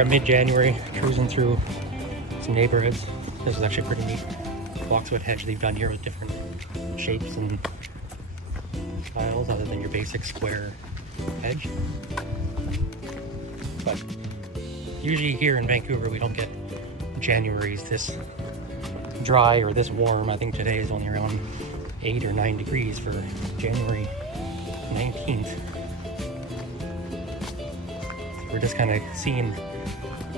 are mid-January, cruising through some neighborhoods. This is actually pretty neat. Boxwood hedge they've done here with different shapes and styles other than your basic square hedge. But usually here in Vancouver we don't get Januaries this dry or this warm. I think today is only around 8 or 9 degrees for January 19th. We're just kind of seeing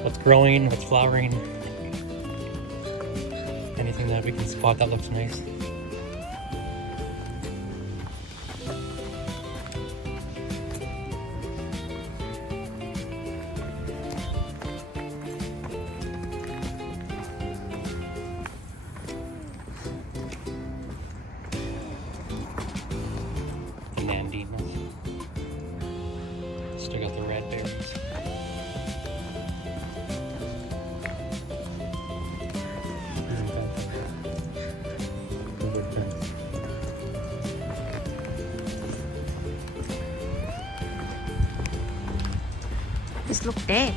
what's growing, what's flowering, anything that we can spot that looks nice. Still got the red berries. This look dead.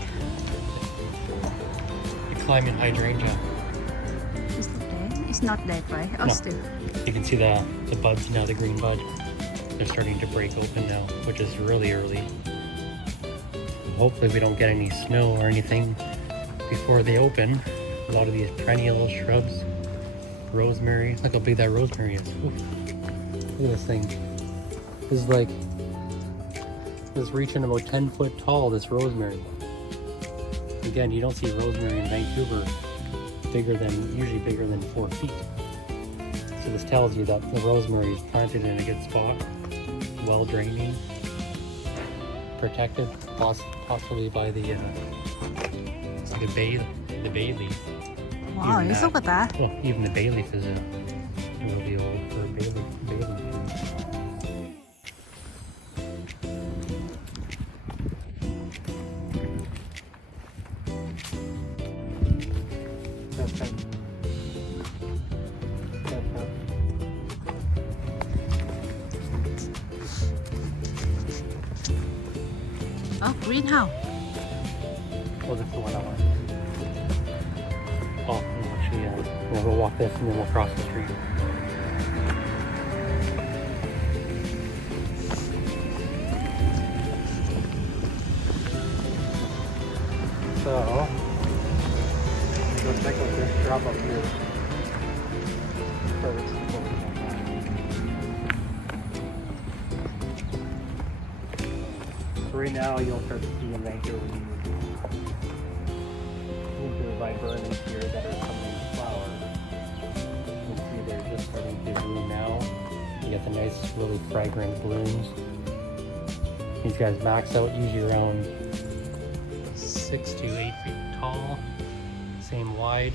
The climbing hydrangea. This look dead. It's not dead, right? Oh, No. still. You can see the buds now, the green bud. They're starting to break open now, which is really early. Hopefully we don't get any snow or anything before they open. A lot of these perennial shrubs. Rosemary. Look how big that rosemary is. Ooh. Look at this thing. This is like, it's reaching about 10 foot tall, this rosemary. Again, you don't see rosemary in Vancouver usually bigger than 4 feet. So this tells you that the rosemary is planted in a good spot, well draining, protected, possibly by the it's like the bay leaf. Wow, Even you look at that. Well, even the bay leaf is really old for a bay leaf. Oh, greenhouse. Oh, that's the one I want. Oh, no, actually, we'll go walk this and then we'll cross the street. So, go check out this drop up here. So right now you'll start to see in Vancouver the viburnums here that are coming in flower. You can see they're just starting to bloom now. You get the nice, really fragrant blooms. These guys max out usually around 6 to 8 feet tall, same wide.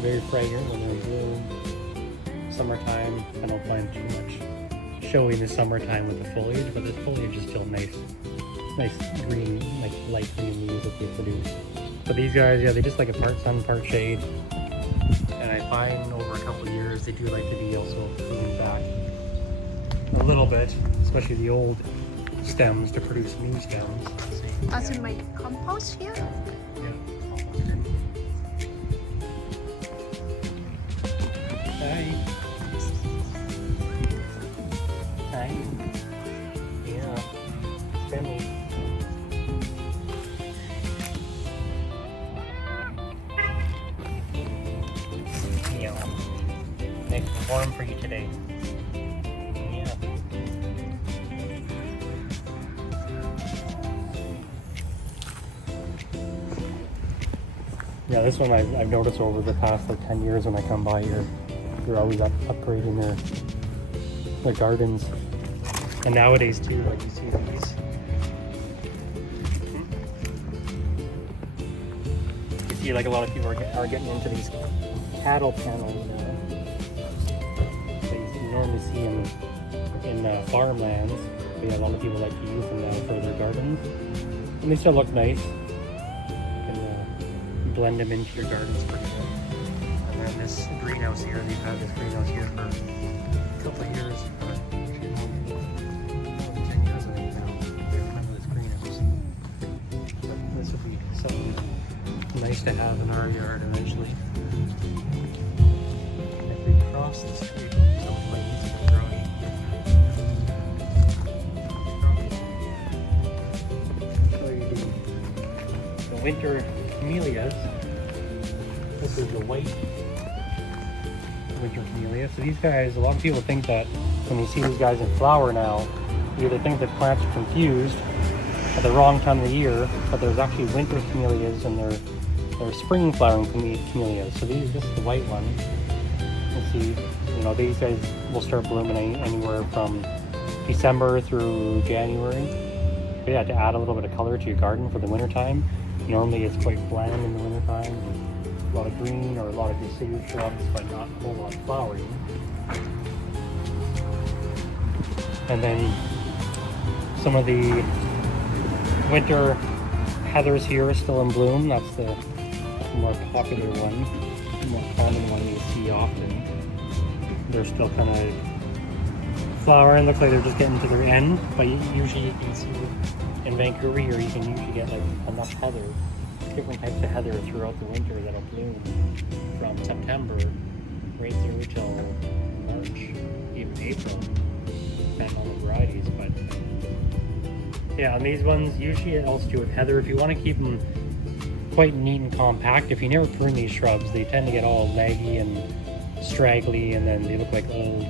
Very fragrant when they're in bloom. Summertime, I don't find too much showy in the summertime with the foliage, but the foliage is still nice green, like light green leaves that they produce. But these guys, yeah, they just like a part sun, part shade. And I find over a couple of years, they do like to be also pruned back a little bit, especially the old stems to produce new stems. As you make compost here? Hi. Hi. Yeah. Family. Yeah. Nice and warm for you today. Yeah. Yeah, this one I've noticed over the past like 10 years when I come by here. They're always upgrading their gardens. And nowadays too, like you see these. You see like a lot of people are getting into these cattle panels now. So you normally see them in farmlands. But yeah, a lot of people like to use them now for their gardens. And they still look nice. You can blend them into your gardens pretty well. And then this greenhouse here, they've had this greenhouse here for a couple of years. Actually, more than 10 years I think now. They're under this greenhouse. But this would be nice to have in our yard eventually. If we cross the street, so it's quite easy to grow. Show you the winter camellias. This is the white winter camellia. So these guys, a lot of people think that when you see these guys in flower now, you either think that plants are confused at the wrong time of the year, but there's actually winter camellias and they're spring flowering camellias. So this is the white one. You see, you know, these guys will start blooming anywhere from December through January. But yeah, to add a little bit of color to your garden for the winter time. Normally it's quite bland in the winter time. A lot of green or a lot of deciduous shrubs, but not a whole lot of flowering. And then some of the winter heathers here are still in bloom. That's the more popular one, the more common one you see often. They're still kind of flowering. Looks like they're just getting to their end, but usually you can see in Vancouver here, you can usually get like enough heather, different types of heather throughout the winter that'll bloom from September right through till March, even April, depending on the varieties. But yeah, on these ones, usually it helps to do with heather. If you want to keep them quite neat and compact, if you never prune these shrubs, they tend to get all leggy and straggly, and then they look like old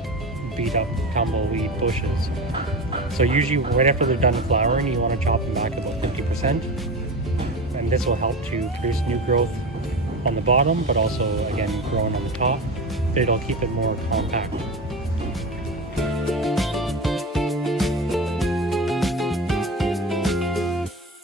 beat up tumbleweed bushes. So usually right after they're done flowering, you want to chop them back about 50%. And this will help to produce new growth on the bottom, but also again growing on the top. But it'll keep it more compact.